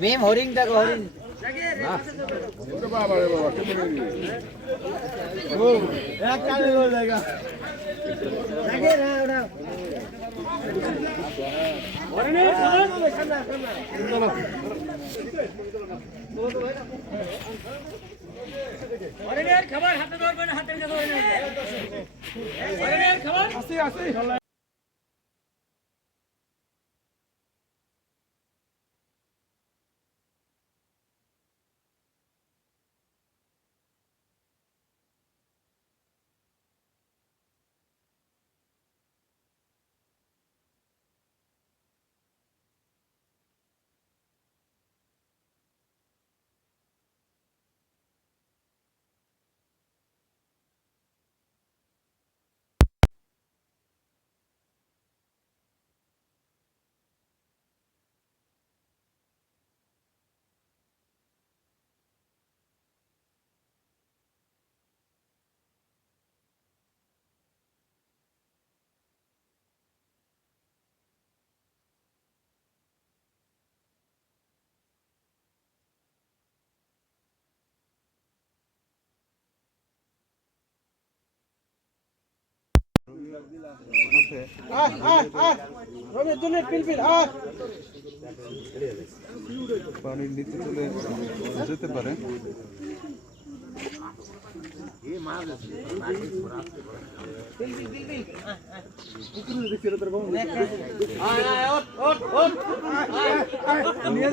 মেম হরিণ দেখো হরিণ এক কানে রোল জায়গা লাগে না ওটা খাবার হাতে ধরবেন হাতে ধরবেন খাবার আহ পানির নিচে চলে যেতে পারে নিয়ে